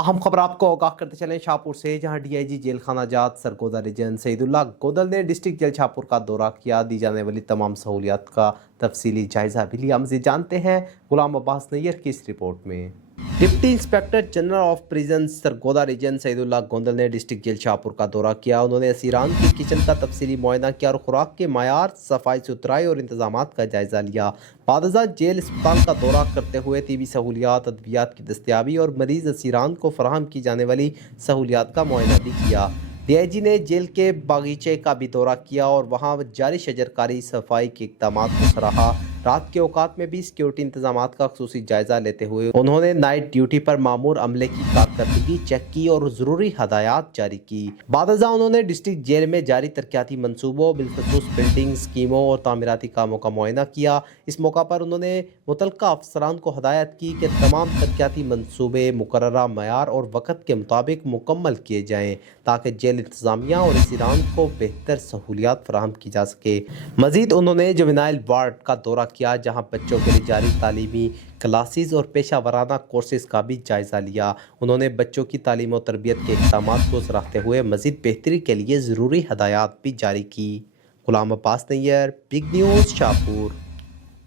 اہم خبر آپ کو آگاہ کرتے چلیں شاہپور سے، جہاں ڈی آئی جی جیل خانہ جات سرگودا ریجن سعید اللہ گودل نے ڈسٹرکٹ جیل شاہپور کا دورہ کیا، دی جانے والی تمام سہولیات کا تفصیلی جائزہ بھی لیا۔ مزید جانتے ہیں غلام عباس نیئر کی اس رپورٹ میں۔ Deputy inspector general of prisons Sargodha region Saeed Ullah Gondal نے ڈسٹرکٹ جیل شاہپور کا دورہ کیا۔ انہوں نے اسیران کی کچن کا تفصیلی معائنہ کیا اور خوراک کے معیار، صفائی ستھرائی اور انتظامات کا جائزہ لیا۔ بعد ازاں جیل اسپتال کا دورہ کرتے ہوئے طبی سہولیات، ادویات کی دستیابی اور مریض اسیران کو فراہم کی جانے والی سہولیات کا معائنہ بھی کیا۔ ڈی آئی جی نے جیل کے باغیچے کا بھی دورہ کیا اور وہاں جاری شجرکاری، صفائی کے اقدامات کو سراہا۔ رات کے اوقات میں بھی سیکیورٹی انتظامات کا خصوصی جائزہ لیتے ہوئے انہوں نے نائٹ ڈیوٹی پر مامور عملے کی کارکردگی چیک کی اور ضروری ہدایات جاری کی۔ بعد ازاں انہوں نے ڈسٹرکٹ جیل میں جاری ترقیاتی منصوبوں، بالخصوص بلڈنگ اسکیموں اور تعمیراتی کاموں کا معائنہ کیا۔ اس موقع پر انہوں نے متعلقہ افسران کو ہدایت کی کہ تمام ترقیاتی منصوبے مقررہ معیار اور وقت کے مطابق مکمل کیے جائیں تاکہ جیل انتظامیہ اور اسیران کو بہتر سہولیات فراہم کی جا سکے۔ مزید انہوں نے جوینائل وارڈ کا دورہ کیا، جہاں بچوں کے لیے جاری تعلیمی کلاسز اور پیشہ ورانہ کورسز کا بھی جائزہ لیا۔ انہوں نے بچوں کی تعلیم و تربیت کے اقدامات کو سراہتے ہوئے مزید بہتری کے لیے ضروری ہدایات بھی جاری کی۔ Ghulam Abbas near, big news Shahpur.